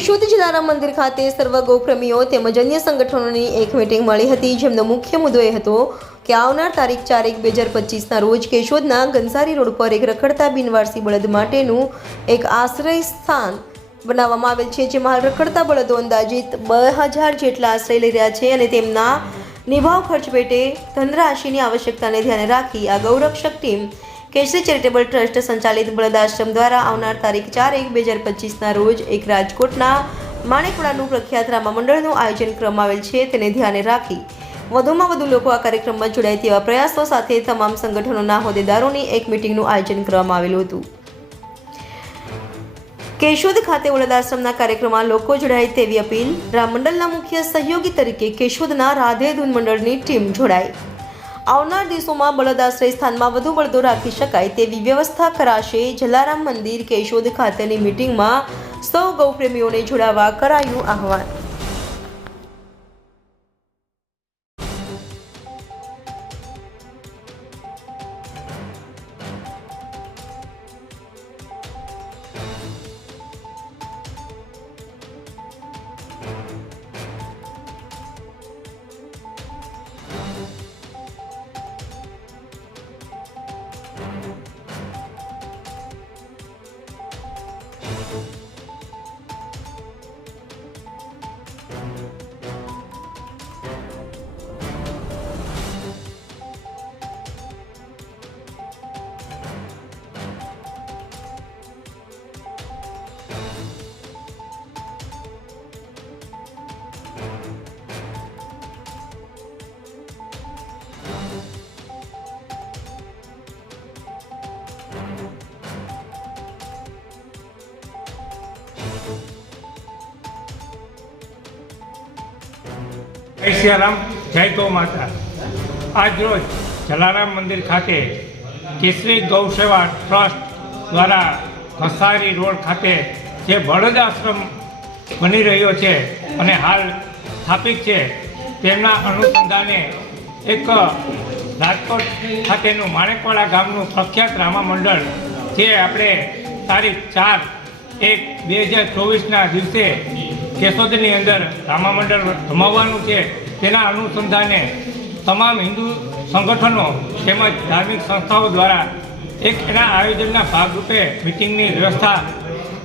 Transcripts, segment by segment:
કેશોદ જલારામ મંદિર ખાતે સર્વ ગૌપ્રેમીઓ તેમજ અન્ય સંગઠનોની એક મીટિંગ મળી હતી, જેમનો મુખ્ય મુદ્દો એ હતો કે આવનાર તારીખ 4/1/2025ના રોજ કેશોદના ગંસારી રોડ પર એક રખડતા બિનવારસી બળદ માટેનું એક આશ્રય સ્થાન બનાવવામાં આવેલ છે, જેમાં હાલ રખડતા બળદો અંદાજિત 2000 જેટલા આશ્રય લઈ રહ્યા છે અને તેમના નિભાવ ખર્ચ પેટે ધનરાશિની આવશ્યકતાને ધ્યાને રાખી આ ગૌરક્ષક ટીમ કેશરી ચેરિટેબલ ટ્રસ્ટ સંચાલિત બળદ આશ્રમ દ્વારા આવનાર તારીખ 4/1/2025ના રોજ એક રાજકોટના માણેકવાડાનું પ્રખ્યાત રામા મંડળનું આયોજન કરવામાં આવેલ છે, તેને ધ્યાને રાખી વધુમાં વધુ લોકો આ કાર્યક્રમમાં જોડાય તેવા પ્રયાસો સાથે તમામ સંગઠનોના હોદ્દેદારોની એક મીટિંગનું આયોજન કરવામાં આવેલું હતું। કેશોદ ખાતે બળદ આશ્રમના કાર્યક્રમમાં લોકો જોડાય તેવી અપીલ। રામ મંડળના મુખ્ય સહયોગી તરીકે કેશોદના રાધે ધૂન મંડળની ટીમ જોડાઈ। આવનાર દિવસોમાં બળદ આશ્રય સ્થાનમાં વધુ બળદો રાખી શકાય તેવી વ્યવસ્થા કરાશે। જલારામ મંદિર કેશોદ ખાતેની મીટિંગમાં સૌ ગૌપ્રેમીઓને જોડાવા કરાયું આહવાન। જય સિયારામ, જય ગૌ માતા। આજ રોજ જલારામ મંદિર ખાતે કેશરી ગૌ સેવા ટ્રસ્ટ દ્વારા ઘસારી રોડ ખાતે જે બળદ આશ્રમ બની રહ્યો છે અને હાલ સ્થાપિત છે, તેમના અનુસંધાને એક રાજકોટ ખાતેનું માણેકવાડા ગામનું પ્રખ્યાત રામા મંડળ, જે આપણે તારીખ 4/1/2024ના દિવસે કેશોદની અંદર રામા મંડળ રમાવવાનું છે, તેના અનુસંધાને તમામ હિન્દુ સંગઠનો તેમજ ધાર્મિક સંસ્થાઓ દ્વારા એક એના આયોજનના ભાગરૂપે મિટિંગની વ્યવસ્થા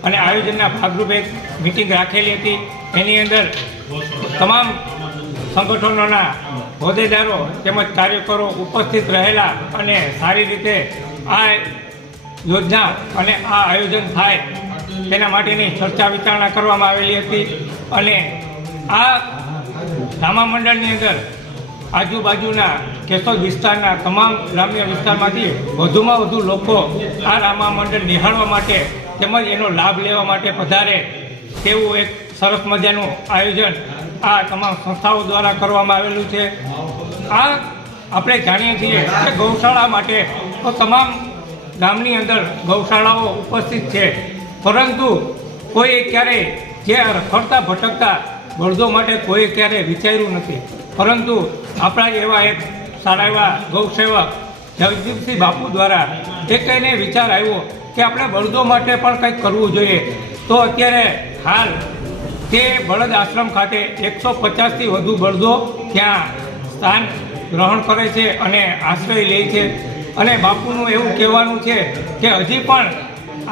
અને આયોજનના ભાગરૂપે મિટિંગ રાખેલી હતી। એની અંદર તમામ સંગઠનોના હોદ્દેદારો તેમજ કાર્યકરો ઉપસ્થિત રહેલા અને સારી રીતે આ યોજના અને આ આયોજન થાય તેના માટેની ચર્ચા વિચારણા કરવામાં આવેલી હતી। અને આ રામા મંડળની અંદર આજુબાજુના કેશોદ વિસ્તારના તમામ ગ્રામ્ય વિસ્તારમાંથી વધુમાં વધુ લોકો આ રામા મંડળ નિહાળવા માટે તેમજ એનો લાભ લેવા માટે પધારે તેવું એક સરસ મજાનું આયોજન આ તમામ સંસ્થાઓ દ્વારા કરવામાં આવેલું છે। આ આપણે જાણીએ છીએ કે ગૌશાળા માટે તો તમામ ગામની અંદર ગૌશાળાઓ ઉપસ્થિત છે, પરંતુ કોઈ ક્યારેય જે રખડતા ભટકતા બળદો માટે કોઈ ક્યારેય વિચાર્યું નથી, પરંતુ આપણા એવા એક સારા એવા ગૌસેવક જગદીપસિંહ બાપુ દ્વારા એક એને વિચાર આવ્યો કે આપણે બળદો માટે પણ કંઈક કરવું જોઈએ। તો અત્યારે હાલ તે બળદ આશ્રમ ખાતે 150થી વધુ બળદો ત્યાં સ્થાન ગ્રહણ કરે છે અને આશ્રય લે છે। અને બાપુનું એવું કહેવાનું છે કે હજી પણ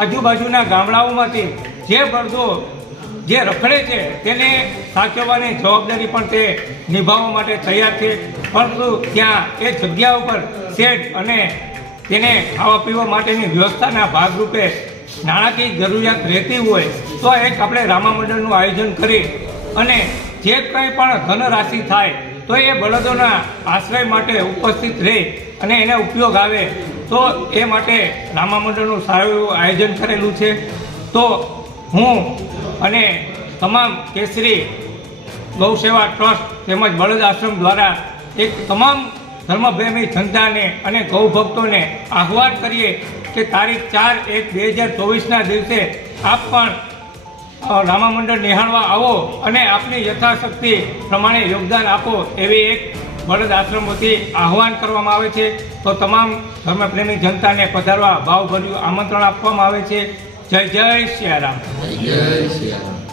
આજુબાજુના ગામડાઓમાંથી જે બળદો જે રખડે છે તેને સાચવવાની જવાબદારી પણ તે નિભાવવા માટે તૈયાર છે, પરંતુ ત્યાં એ જગ્યા ઉપર શેડ અને તેને ખાવા પીવા માટેની વ્યવસ્થાના ભાગરૂપે નાણાકીય જરૂરિયાત રહેતી હોય તો એક આપણે રામા મંડળનું આયોજન કરી અને જે કંઈ પણ ધનરાશિ થાય તો એ બળદોના આશ્રય માટે ઉપસ્થિત રહે અને એને ઉપયોગ આવે, તો એ માટે રામા મંડળનું સારું એવું આયોજન કરેલું છે। તો હું અને તમામ કેશરી ગૌ સેવા ટ્રસ્ટ તેમજ બળદ આશ્રમ દ્વારા એક તમામ ધર્મપ્રેમી જનતાને અને ગૌ ભક્તોને આહ્વાન કરીએ કે તારીખ 4/1/2024ના દિવસે આપ પણ રામા મંડળ નિહાળવા આવો અને આપની યથાશક્તિ પ્રમાણે યોગદાન આપો, એવી એક બળદ આશ્રમ વતી આહવાન કરવામાં આવે છે। તો તમામ ધર્મપ્રેમી જનતાને પધારવા ભાવભર્યું આમંત્રણ આપવામાં આવે છે। જય જય સિયારામ।